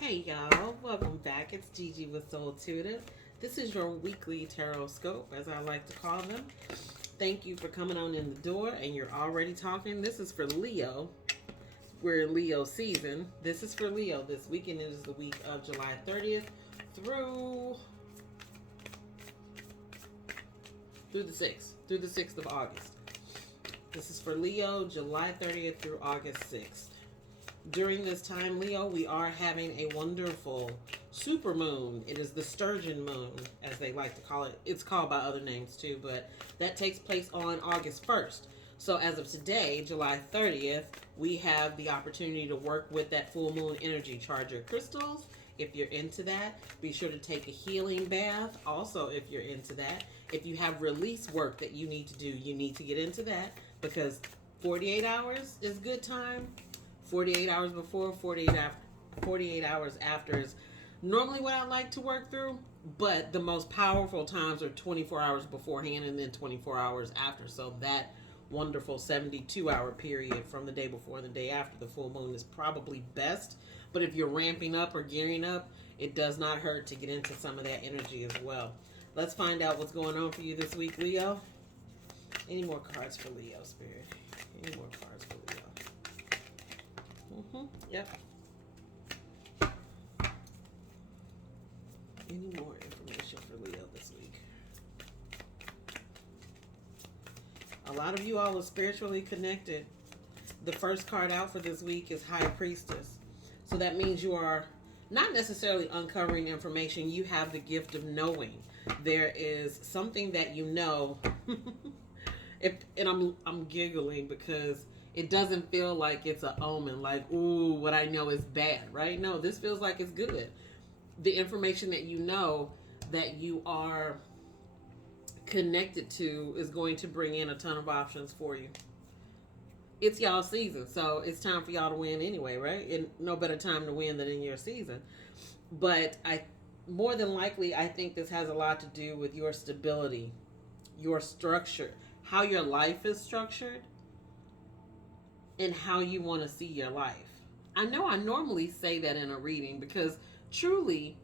Hey y'all, welcome back. It's Gigi with Soul Tutor. This is your weekly Tarotscope, as I like to call them. Thank you for coming on in the door and you're already talking. This is for Leo. We're in Leo season. This is for Leo. This weekend is the week of July 30th through the 6th of August. This is for Leo, July 30th through August 6th. During this time, Leo, we are having a wonderful super moon. It is the sturgeon moon, as they like to call it. It's called by other names too, but that takes place on August 1st. So as of today, July 30th, we have the opportunity to work with that full moon energy. Charge your crystals. If you're into that, be sure to take a healing bath. Also, if you're into that, if you have release work that you need to do, you need to get into that because 48 hours is good time. 48 hours before, 48 hours after is normally what I like to work through, but the most powerful times are 24 hours beforehand and then 24 hours after. So that wonderful 72-hour period from the day before and the day after the full moon is probably best. But if you're ramping up or gearing up, it does not hurt to get into some of that energy as well. Let's find out what's going on for you this week, Leo. Any more cards for Leo, Spirit? Any more cards for Leo? Yep. Any more information for Leo this week? A lot of you all are spiritually connected. The first card out for this week is High Priestess. So that means you are not necessarily uncovering information. You have the gift of knowing. There is something that you know. And I'm giggling because it doesn't feel like it's an omen, like, ooh, what I know is bad, right? No, this feels like it's good. The information that you know that you are connected to is going to bring in a ton of options for you. It's y'all season, so it's time for y'all to win anyway, right? And no better time to win than in your season. But more than likely, I think this has a lot to do with your stability, your structure, how your life is structured, and how you want to see your life. I know I normally say that in a reading because truly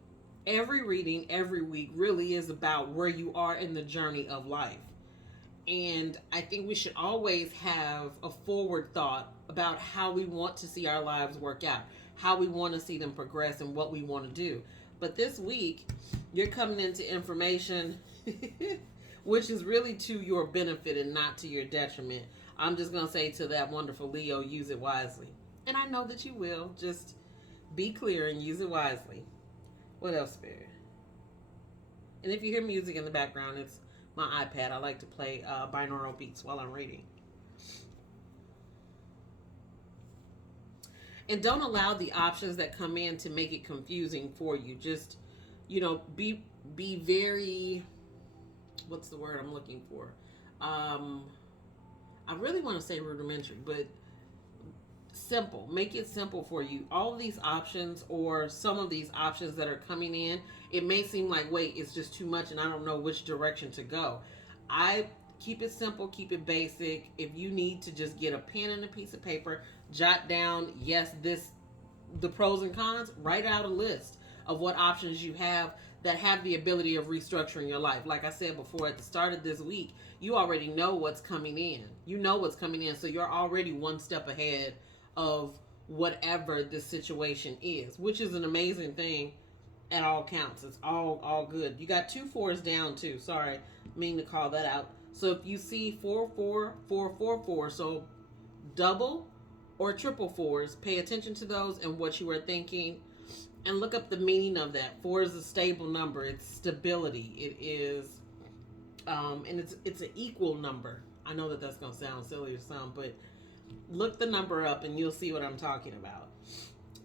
every reading every week really is about where you are in the journey of life. And I think we should always have a forward thought about how we want to see our lives work out, how we want to see them progress, and what we want to do. But this week, you're coming into information which is really to your benefit and not to your detriment. I'm just going to say to that wonderful Leo, use it wisely. And I know that you will. Just be clear and use it wisely. What else, Spirit? And if you hear music in the background, it's my iPad. I like to play binaural beats while I'm reading. And don't allow the options that come in to make it confusing for you. Just, be very, what's the word I'm looking for? I really want to say rudimentary, but simple. Make it simple for you. All of these options or some of these options that are coming in, it may seem like, wait, it's just too much and I don't know which direction to go. I keep it simple, keep it basic. If you need to just get a pen and a piece of paper, jot down, the pros and cons, write out a list of what options you have that have the ability of restructuring your life. Like I said before, at the start of this week, you already know what's coming in. You know what's coming in, so you're already one step ahead of whatever this situation is, which is an amazing thing at all counts. It's all good. You got 2 4s down too. Sorry, mean to call that out. So if you see 4 4 4 4 4, so double or triple 4s, pay attention to those and what you are thinking. And look up the meaning of that. 4 is a stable number. It's stability. It is, and it's an equal number. I know that that's going to sound silly or something, but look the number up and you'll see what I'm talking about.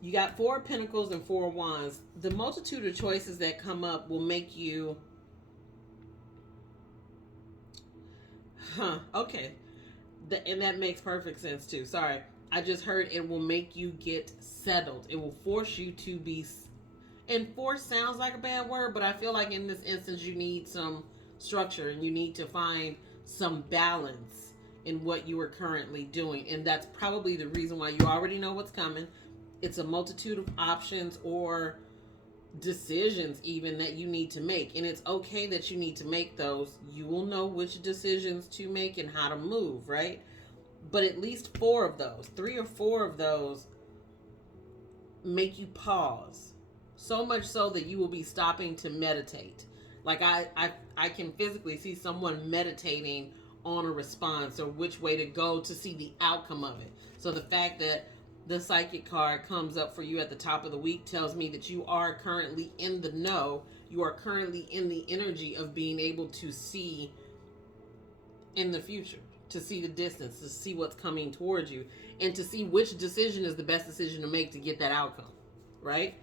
You got 4 pentacles and 4 wands. The multitude of choices that come up will make you, okay. And that makes perfect sense too. Sorry. I just heard it will make you get settled. It will force you to be, and force sounds like a bad word, but I feel like in this instance you need some structure and you need to find some balance in what you are currently doing. And that's probably the reason why you already know what's coming. It's a multitude of options or decisions even that you need to make, and it's okay that you need to make those. You will know which decisions to make and how to move, right? But at least four of those, three or four of those, make you pause, so much so that you will be stopping to meditate. Like I can physically see someone meditating on a response or which way to go to see the outcome of it. So the fact that the psychic card comes up for you at the top of the week tells me that you are currently in the know. You are currently in the energy of being able to see in the future, to see the distance, to see what's coming towards you, and to see which decision is the best decision to make to get that outcome, right?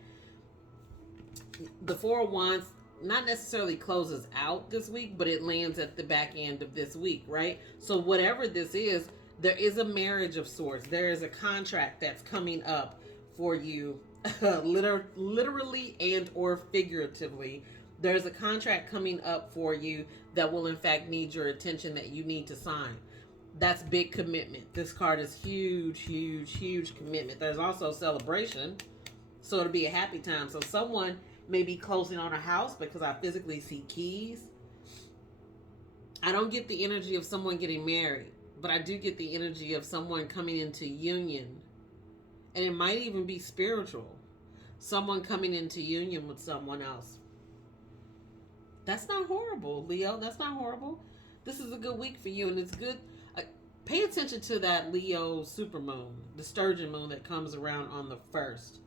The Four of Wands not necessarily closes out this week, but it lands at the back end of this week, right? So whatever this is, there is a marriage of sorts. There is a contract that's coming up for you, literally and or figuratively. There's a contract coming up for you that will in fact need your attention, that you need to sign. That's big commitment. This card is huge, huge, huge commitment. There's also celebration, so it'll be a happy time. So someone may be closing on a house because I physically see keys. I don't get the energy of someone getting married, but I do get the energy of someone coming into union. And it might even be spiritual. Someone coming into union with someone else. That's not horrible, Leo. That's not horrible. This is a good week for you, and it's good. Pay attention to that Leo supermoon, the sturgeon moon that comes around on the 1st.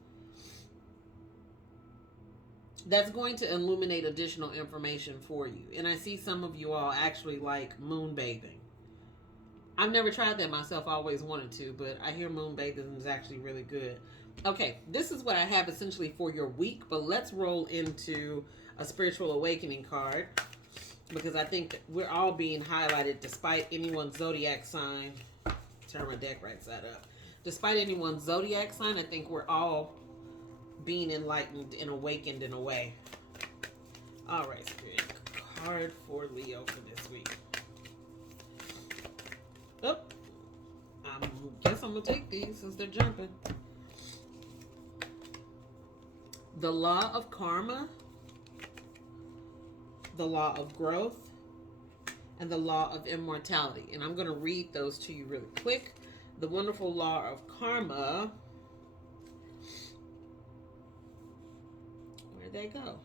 That's going to illuminate additional information for you. And I see some of you all actually like moon bathing. I've never tried that myself. I always wanted to, but I hear moon bathing is actually really good. Okay, this is what I have essentially for your week, but let's roll into a spiritual awakening card, because I think we're all being highlighted despite anyone's zodiac sign. Turn my deck right side up. Despite anyone's zodiac sign, I think we're all being enlightened and awakened in a way. All right, Spirit. Card for Leo for this week. Oh, I guess I'm going to take these since they're jumping. The law of karma, the law of growth, and the law of immortality. And I'm going to read those to you really quick. The wonderful law of karma. Where'd they go?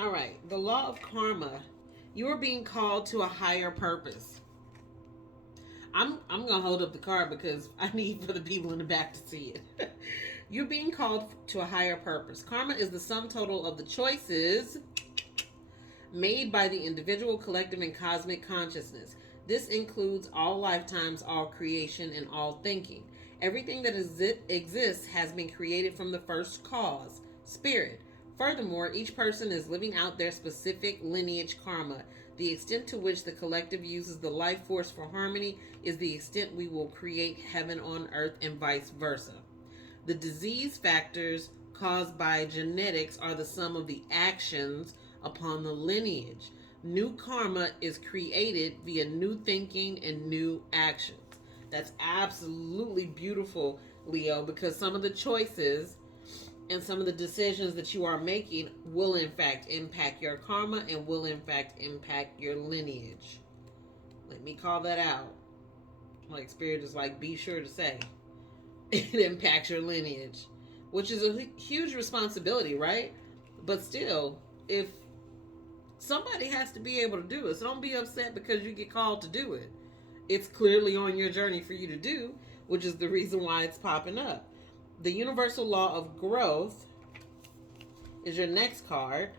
All right. The law of karma. You are being called to a higher purpose. I'm going to hold up the card because I need for the people in the back to see it. You're being called to a higher purpose. Karma is the sum total of the choices made by the individual, collective, and cosmic consciousness. This includes all lifetimes, all creation, and all thinking. Everything that exists has been created from the first cause, spirit. Furthermore, each person is living out their specific lineage karma. The extent to which the collective uses the life force for harmony is the extent we will create heaven on earth, and vice versa. The disease factors caused by genetics are the sum of the actions upon the lineage. New karma is created via new thinking and new actions. That's absolutely beautiful, Leo, because some of the choices and some of the decisions that you are making will in fact impact your karma and will in fact impact your lineage. Let me call that out. Like Spirit is like, be sure to say it impacts your lineage, which is a huge responsibility, right? But still, if somebody has to be able to do it, so don't be upset because you get called to do it. It's clearly on your journey for you to do, which is the reason why it's popping up. The universal law of growth is your next card.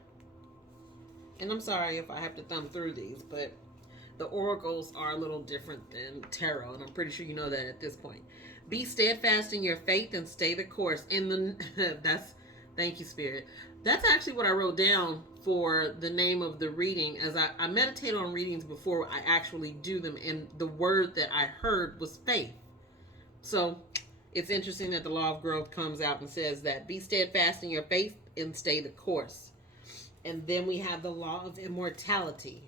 And I'm sorry if I have to thumb through these, but the oracles are a little different than tarot, and I'm pretty sure you know that at this point. Be steadfast in your faith and stay the course. Thank you, Spirit. That's actually what I wrote down for the name of the reading, as I meditate on readings before I actually do them, and the word that I heard was faith. So it's interesting that the law of growth comes out and says that be steadfast in your faith and stay the course. And then we have the law of immortality.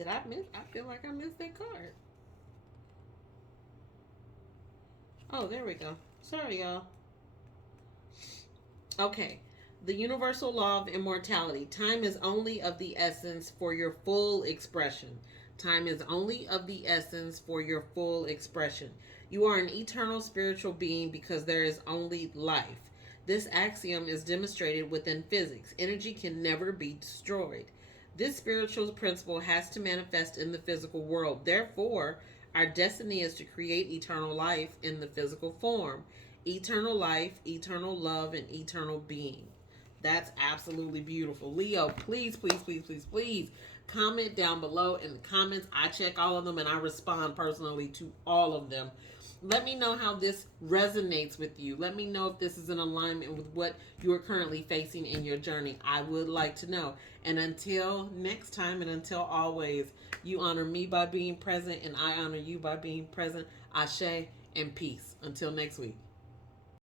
Did I miss? I feel like I missed that card. Oh, there we go. Sorry, y'all. Okay. The universal law of immortality. Time is only of the essence for your full expression. Time is only of the essence for your full expression. You are an eternal spiritual being because there is only life. This axiom is demonstrated within physics. Energy can never be destroyed. This spiritual principle has to manifest in the physical world. Therefore, our destiny is to create eternal life in the physical form. Eternal life, eternal love, and eternal being. That's absolutely beautiful. Leo, please, please, please, please, please comment down below in the comments. I check all of them and I respond personally to all of them. Let me know how this resonates with you. Let me know if this is in alignment with what you are currently facing in your journey. I would like to know. And until next time and until always, you honor me by being present and I honor you by being present. Ashe and peace. Until next week.